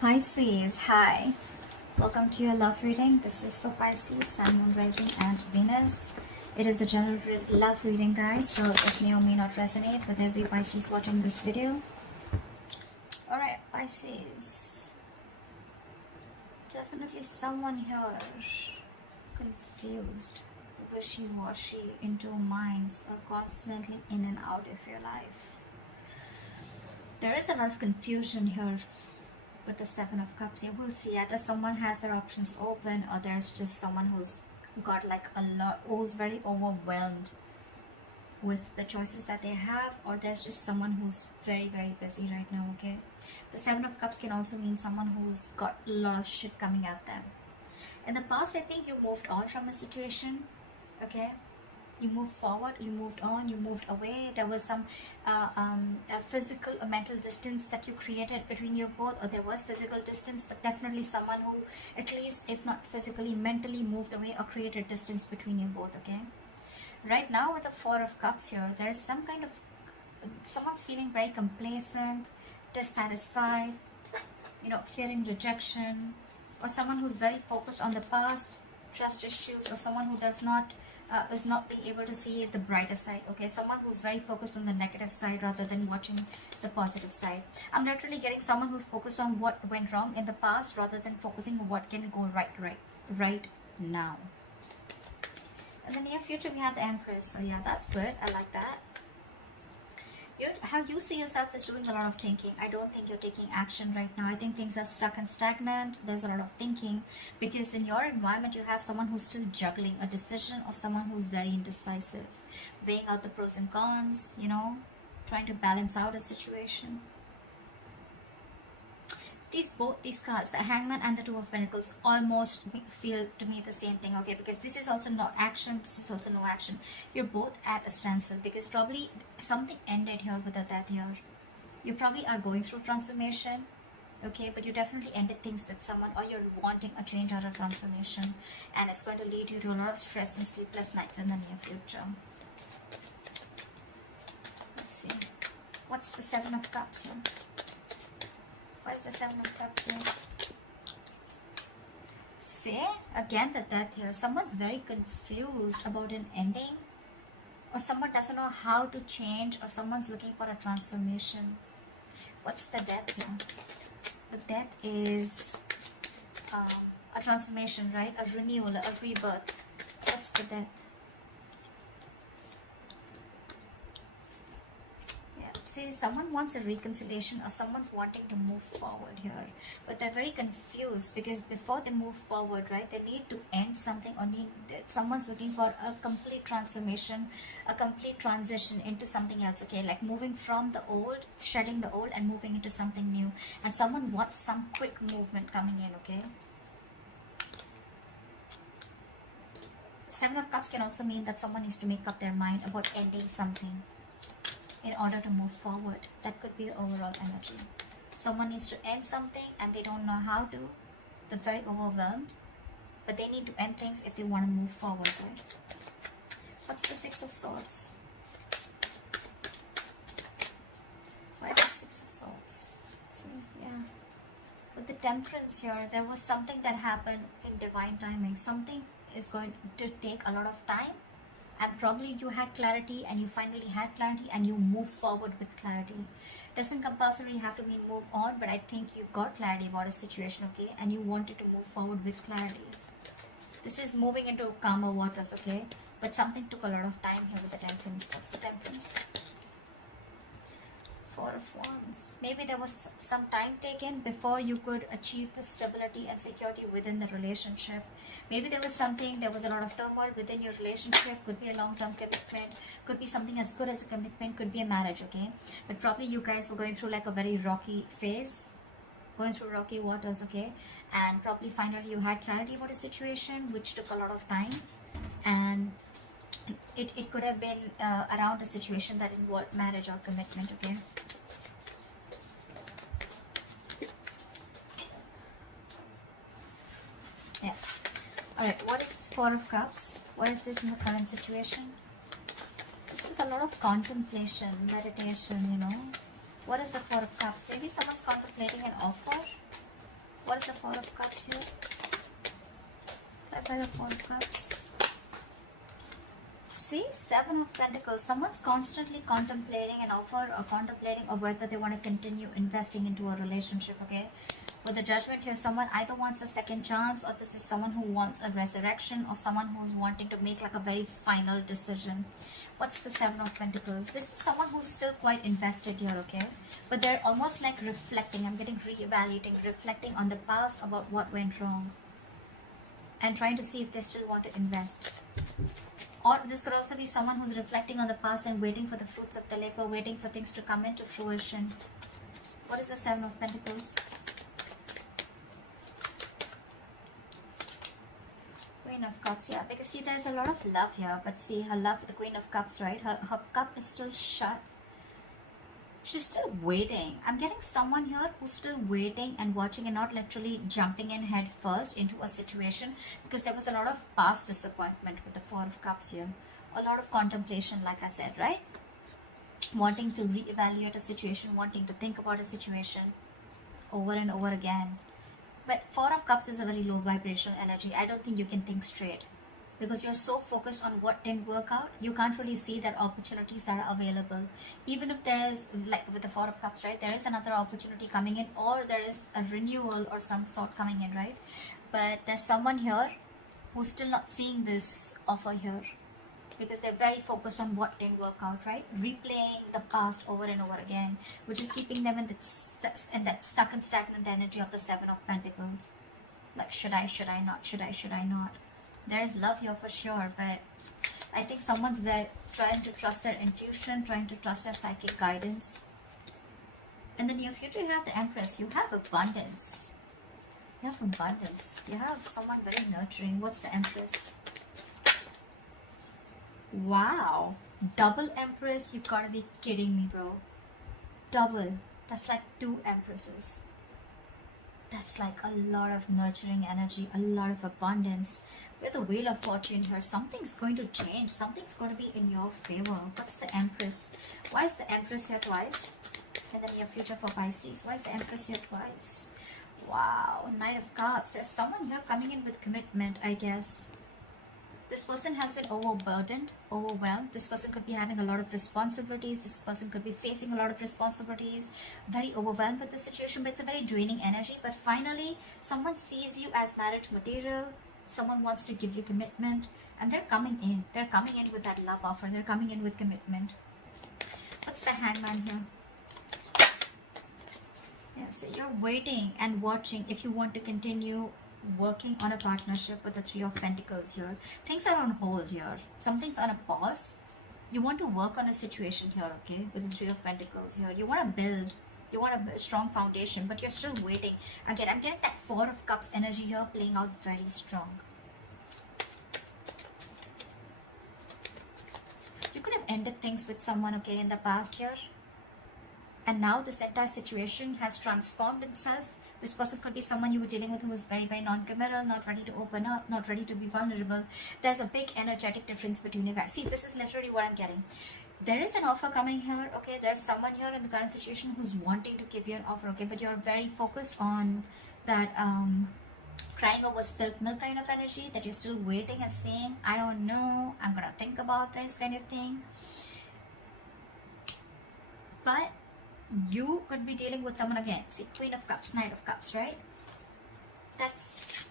Pisces, hi. Welcome to your love reading. This is for Pisces, Sun, Moon, Rising, and Venus. It is the general love reading, guys, so this may or may not resonate with every Pisces watching this video. Alright, Pisces. Definitely someone here confused, wishy-washy, into minds, or constantly in and out of your life. There is a lot of confusion here with the Seven of Cups. You will see either someone has their options open, or there's just someone who's got like a lot, who's very overwhelmed with the choices that they have, or there's just someone who's very busy right now. Okay, the Seven of Cups can also mean someone who's got a lot of shit coming at them. In the past, I think you moved on from a situation. Okay, you moved forward, you moved on, you moved away. There was some a physical or mental distance that you created between you both, or there was physical distance, but definitely someone who, at least if not physically, mentally moved away or created distance between you both. Okay, right now with the Four of Cups here, there is some kind of, someone's feeling very complacent, dissatisfied, fearing rejection, or someone who's very focused on the past, trust issues, or someone who does not is not being able to see the brighter side. Okay, someone who's very focused on the negative side rather than watching the positive side. I'm literally getting someone who's focused on what went wrong in the past rather than focusing on what can go right now. In the near future, we have the Empress. So yeah, that's good. I like that. How you see yourself is doing a lot of thinking. I don't think you're taking action right now. I think things are stuck and stagnant. There's a lot of thinking because in your environment you have someone who's still juggling a decision, or someone who's very indecisive, weighing out the pros and cons, trying to balance out a situation. Both these cards, the Hangman and the Two of Pentacles, almost feel to me the same thing. Okay, because this is also not action, this is also no action. You're both at a standstill because probably something ended here with a death here. You probably are going through transformation, okay, but you definitely ended things with someone, or you're wanting a change or a transformation, and it's going to lead you to a lot of stress and sleepless nights in the near future. Let's see, what's the Seven of Cups here? Why is the Seven of Cups here? See, again the death here. Someone's very confused about an ending, or someone doesn't know how to change, or someone's looking for a transformation. What's the death here? The death is a transformation, right? A renewal, a rebirth. What's the death? See, someone wants a reconciliation, or someone's wanting to move forward here, but they're very confused because before they move forward, right, they need to end something, or someone's looking for a complete transformation, a complete transition into something else. Okay, like moving from the old, shedding the old and moving into something new, and someone wants some quick movement coming in. Okay, Seven of Cups can also mean that someone needs to make up their mind about ending something in order to move forward. That could be the overall energy. Someone needs to end something and they don't know how to. They're very overwhelmed, but they need to end things if they want to move forward, right? What's the Six of Swords? Why the Six of Swords? See, yeah. With the Temperance here, there was something that happened in divine timing. Something is going to take a lot of time, and probably you had clarity, and you finally had clarity, and you move forward with clarity. Doesn't compulsorily have to mean move on, but I think you got clarity about a situation, okay, and you wanted to move forward with clarity. This is moving into calmer waters, okay, but something took a lot of time here with the Temperance. What's the Temperance? Four of Wands. Maybe there was some time taken before you could achieve the stability and security within the relationship. Maybe there was a lot of turmoil within your relationship. Could be a long-term commitment, could be something as good as a commitment, could be a marriage, okay, but probably you guys were going through like a very rocky phase, going through rocky waters, okay, and probably finally you had clarity about a situation which took a lot of time, and it could have been around a situation that involved marriage or commitment, okay. Yeah. Alright, what is Four of Cups? What is this in the current situation? This is a lot of contemplation, meditation, What is the Four of Cups? Maybe someone's contemplating an offer. What is the Four of Cups here? By the Four of Cups. See, Seven of Pentacles. Someone's constantly contemplating an offer or contemplating of whether they want to continue investing into a relationship, okay? With the Judgment here, someone either wants a second chance, or this is someone who wants a resurrection, or someone who's wanting to make like a very final decision. What's the Seven of Pentacles? This is someone who's still quite invested here, okay? But they're almost like reflecting. I'm getting re-evaluating, reflecting on the past about what went wrong, and trying to see if they still want to invest. Or this could also be someone who's reflecting on the past and waiting for the fruits of the labor, waiting for things to come into fruition. What is the Seven of Pentacles? Queen of Cups, yeah, because see, there's a lot of love here, but see, her love, the Queen of Cups, right? Her cup is still shut. She's still waiting. I'm getting someone here who's still waiting and watching, and not literally jumping in head first into a situation, because there was a lot of past disappointment with the Four of Cups here. A lot of contemplation, like I said, right? Wanting to reevaluate a situation, wanting to think about a situation over and over again. But Four of Cups is a very low vibrational energy. I don't think you can think straight, because you're so focused on what didn't work out, you can't really see that opportunities that are available. Even if there is, like with the Four of Cups, right, there is another opportunity coming in, or there is a renewal or some sort coming in, right? But there's someone here who's still not seeing this offer here, because they're very focused on what didn't work out, right? Replaying the past over and over again, which is keeping them in that stuck and stagnant energy of the Seven of Pentacles. Like, should I not? Should I not? There is love here for sure, but I think someone's trying to trust their intuition, trying to trust their psychic guidance. And then in your future, you have the Empress. You have abundance. You have abundance. You have someone very nurturing. What's the Empress? Wow. Double Empress? You gotta be kidding me, bro. Double. That's like 2 Empresses. That's like a lot of nurturing energy, a lot of abundance. With the Wheel of Fortune here, something's going to change. Something's going to be in your favor. What's the Empress? Why is the Empress here twice? And then your future for Pisces. Why is the Empress here twice? Wow. Knight of Cups. There's someone here coming in with commitment, I guess. This person has been overburdened, overwhelmed. This person could be having a lot of responsibilities. This person could be facing a lot of responsibilities. Very overwhelmed with the situation, but it's a very draining energy. But finally, someone sees you as marriage material. Someone wants to give you commitment, and they're coming in. They're coming in with that love offer. They're coming in with commitment. What's the Hangman here? Yeah, so you're waiting and watching if you want to continue working on a partnership with the Three of Pentacles here. Things are on hold here. Something's on a pause. You want to work on a situation here, okay, with the Three of Pentacles here. You want to build. You want a strong foundation, but you're still waiting. Again, I'm getting that Four of Cups energy here playing out very strong. You could have ended things with someone, okay, in the past here. And now this entire situation has transformed itself. This person could be someone you were dealing with who was very, very non-committal, not ready to open up, not ready to be vulnerable. There's a big energetic difference between you guys. See, this is literally what I'm getting. There is an offer coming here, okay? There's someone here in the current situation who's wanting to give you an offer, okay? But you're very focused on that crying over spilled milk kind of energy, that you're still waiting and saying, I don't know, I'm gonna think about this kind of thing. But you could be dealing with someone again. See, Queen of Cups, Knight of Cups, right? That's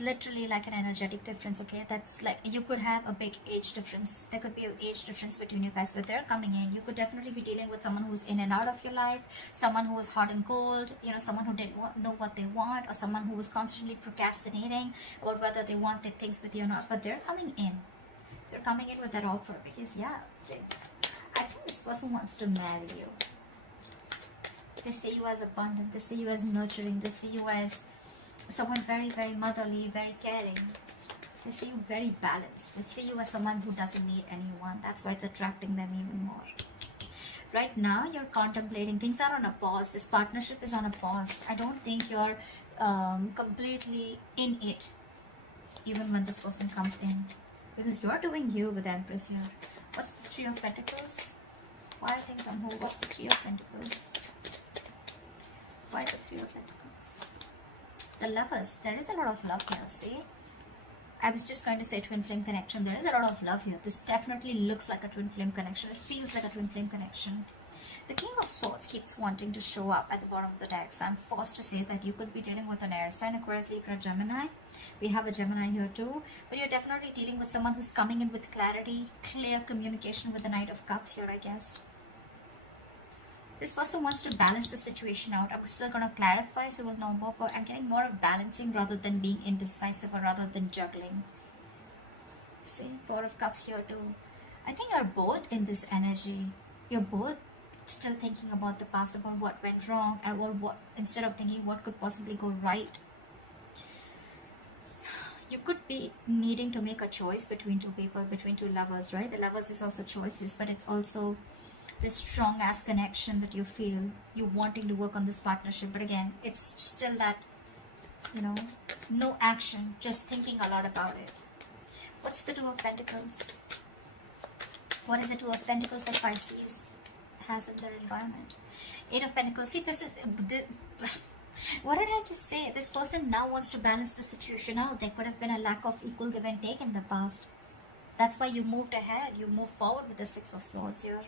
literally like an energetic difference, okay? That's like, you could have a big age difference. There could be an age difference between you guys, but they're coming in. You could definitely be dealing with someone who's in and out of your life, someone who is hot and cold, you know, someone who didn't know what they want, or someone who was constantly procrastinating about whether they wanted things with you or not. But they're coming in. They're coming in with that offer because, yeah, I think this person wants to marry you. They see you as abundant. They see you as nurturing. They see you as someone very, very motherly, very caring. They see you very balanced. They see you as someone who doesn't need anyone. That's why it's attracting them even more. Right now, you're contemplating. Things are on a pause. This partnership is on a pause. I don't think you're completely in it, even when this person comes in. Because you're doing you with Empress here. What's the Three of Pentacles? Why are things on hold? What's the Three of Pentacles? Why the Three of Pentacles? The Lovers. There is a lot of love here, see? I was just going to say twin flame connection. There is a lot of love here. This definitely looks like a twin flame connection. It feels like a twin flame connection. The King of Swords keeps wanting to show up at the bottom of the deck. So I'm forced to say that you could be dealing with an air sign, Aquarius, Libra, Gemini. We have a Gemini here too. But you're definitely dealing with someone who's coming in with clarity, clear communication with the Knight of Cups here, I guess. This person wants to balance the situation out. I'm still going to clarify, so we'll know more. But I'm getting more of balancing rather than being indecisive or rather than juggling. See, Four of Cups here too. I think you're both in this energy. You're both still thinking about the past, about what went wrong, and what instead of thinking what could possibly go right. You could be needing to make a choice between two people, between two lovers, right? The Lovers is also choices, but it's also this strong ass connection that you feel, you wanting to work on this partnership. But again, it's still that, you know, no action, just thinking a lot about it. What's the Two of Pentacles? What is the Two of Pentacles that Pisces has in their environment? Eight of Pentacles. See, this is what did I just say? This person now wants to balance the situation out. There could have been a lack of equal give and take in the past. That's why you moved ahead. You moved forward with the Six of Swords here.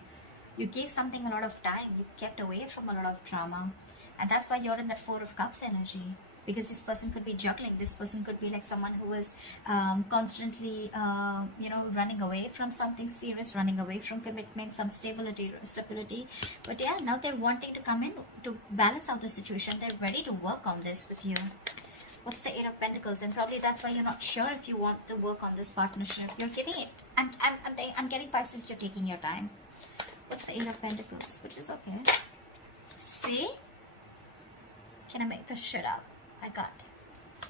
You gave something a lot of time. You kept away from a lot of drama. And that's why you're in that Four of Cups energy. Because this person could be juggling. This person could be like someone who is constantly, you know, running away from something serious, running away from commitment, some stability. But yeah, now they're wanting to come in to balance out the situation. They're ready to work on this with you. What's the Eight of Pentacles? And probably that's why you're not sure if you want to work on this partnership. You're giving it. I'm getting Pisces, you're taking your time. What's the Eight of Pentacles? Which is okay. See? Can I make this shit up? I got it.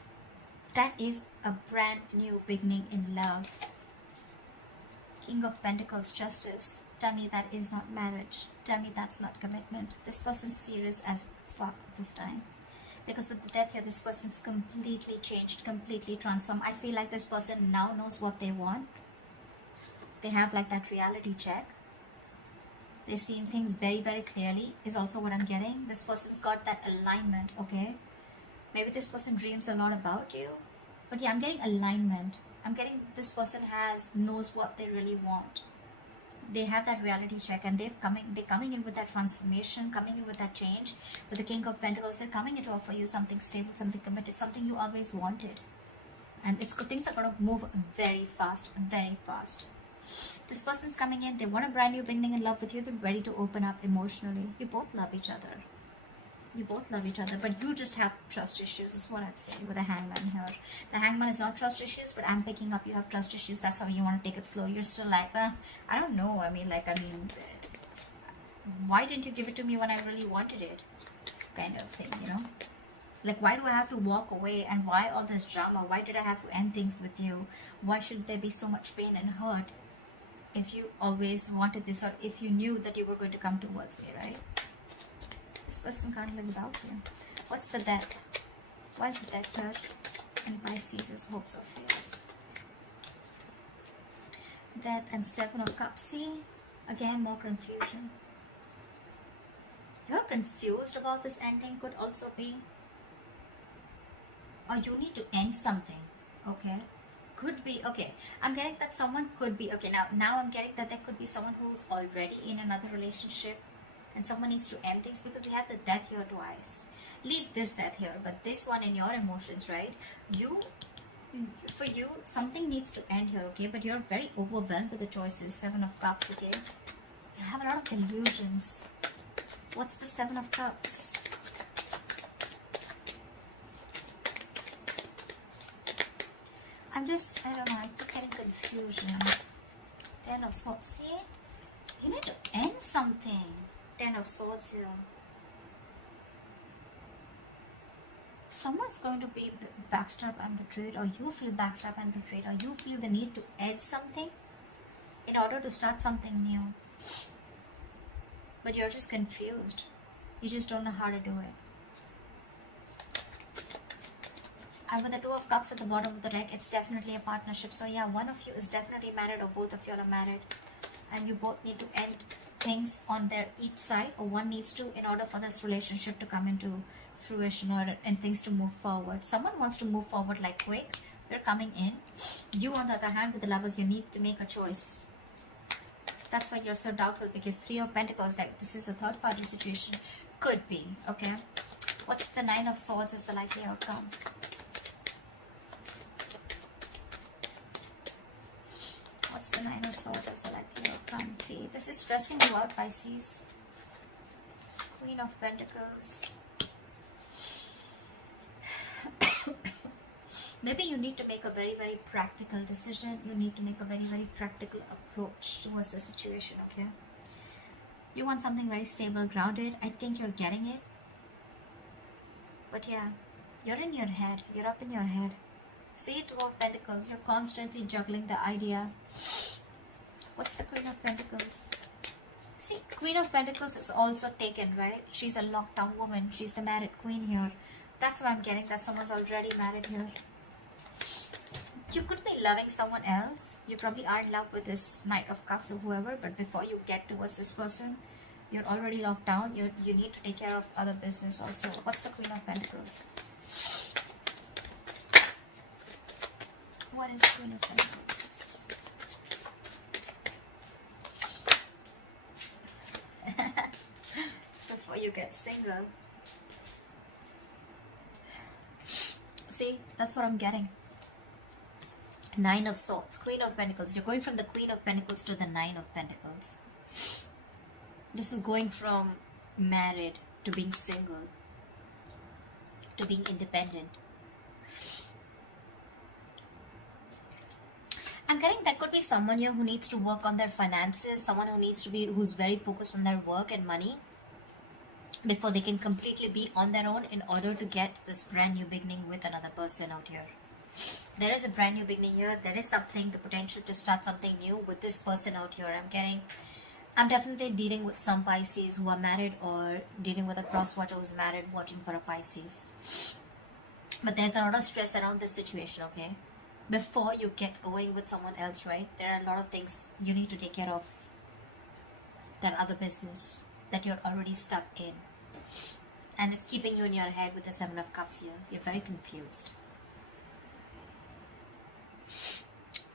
That is a brand new beginning in love. King of Pentacles, Justice. Tell me that is not marriage. Tell me that's not commitment. This person's serious as fuck this time. Because with the Death here, this person's completely changed, completely transformed. I feel like this person now knows what they want. They have like that reality check. They're seeing things very, very clearly is also what I'm getting. This person's got that alignment, okay? Maybe this person dreams a lot about you. But yeah, I'm getting alignment. I'm getting this person knows what they really want. They have that reality check and they're coming in with that transformation, coming in with that change. With the King of Pentacles, they're coming in to offer you something stable, something committed, something you always wanted. And it's good. Things are going to move very fast, very fast. This person's coming in, they want a brand new beginning in love with you, they're ready to open up emotionally. You both love each other. You both love each other, but you just have trust issues, is what I'd say with the Hangman here. The Hangman is not trust issues, but I'm picking up you have trust issues. That's how you want to take it slow. You're still like, I don't know. I mean, why didn't you give it to me when I really wanted it? Kind of thing, you know? Like, why do I have to walk away, and why all this drama? Why did I have to end things with you? Why should there be so much pain and hurt? If you always wanted this, or if you knew that you were going to come towards me, right? This person can't live without you. What's the Death? Why is the Death here? And Pisces' hopes of fears. Death and Seven of Cups. See? Again, more confusion. You're confused about this ending, could also be. Or you need to end something, okay? Could be, okay, I'm getting that someone could be, okay, now I'm getting that there could be someone who's already in another relationship and someone needs to end things, because we have the Death here twice. Leave this Death here, but this one in your emotions, right? For you, something needs to end here, okay? But you're very overwhelmed with the choices. Seven of Cups, okay? You have a lot of illusions. What's the Seven of Cups? I don't know, I keep getting confusion. Ten of Swords. See? You need to end something. Ten of Swords here. Someone's going to be backstabbed and betrayed, or you feel backstabbed and betrayed, or you feel the need to end something in order to start something new. But you're just confused. You just don't know how to do it. And with the Two of Cups at the bottom of the deck, it's definitely a partnership. So yeah, one of you is definitely married, or both of you are married. And you both need to end things on their each side, or one needs to, in order for this relationship to come into fruition or and things to move forward. Someone wants to move forward like quick. They're coming in. You, on the other hand, with the Lovers, you need to make a choice. That's why you're so doubtful, because Three of Pentacles, like this is a third party situation. Could be, okay? What's the Nine of Swords as the likely outcome? What's the Nine of Swords as the likely outcome? See, this is stressing you out, Pisces. Queen of Pentacles. Maybe you need to make a very, very practical decision. You need to make a very, very practical approach towards the situation, okay? You want something very stable, grounded. I think you're getting it. But yeah, you're in your head. You're up in your head. See, Two of Pentacles. You're constantly juggling the idea. What's the Queen of Pentacles? See, Queen of Pentacles is also taken, right? She's a locked down woman. She's the married queen here. That's why I'm getting that someone's already married here. You could be loving someone else. You probably are in love with this Knight of Cups or whoever, but before you get towards this person, you're already locked down. You need to take care of other business also. What's the Queen of Pentacles? What is Queen of Pentacles? Before you get single. See, that's what I'm getting. Nine of Swords, Queen of Pentacles. You're going from the Queen of Pentacles to the Nine of Pentacles. This is going from married to being single to being independent. I'm getting that could be someone here who needs to work on their finances, someone who's very focused on their work and money before they can completely be on their own in order to get this brand new beginning with another person out here. There is a brand new beginning here. There is something, the potential to start something new with this person out here. I'm definitely dealing with some Pisces who are married, or dealing with a cross-watcher who's married watching for a Pisces. But there's a lot of stress around this situation, okay? Before you get going with someone else, right? There are a lot of things you need to take care of. That other business that you're already stuck in. And it's keeping you in your head with the Seven of Cups here. You're very confused.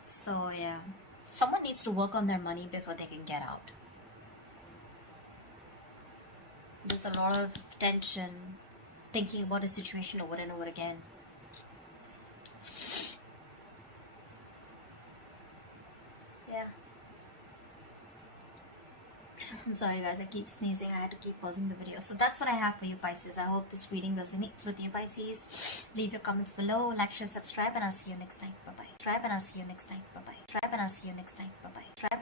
So yeah, someone needs to work on their money before they can get out. There's a lot of tension, thinking about a situation over and over again. Yeah. I'm sorry guys, I keep sneezing. I had to keep pausing the video. So that's what I have for you, Pisces. I hope this reading resonates with you, Pisces. Leave your comments below, like, share, subscribe, and I'll see you next time. Bye-bye. Subscribe and I'll see you next time. Bye-bye. Subscribe and I'll see you next time. Bye-bye.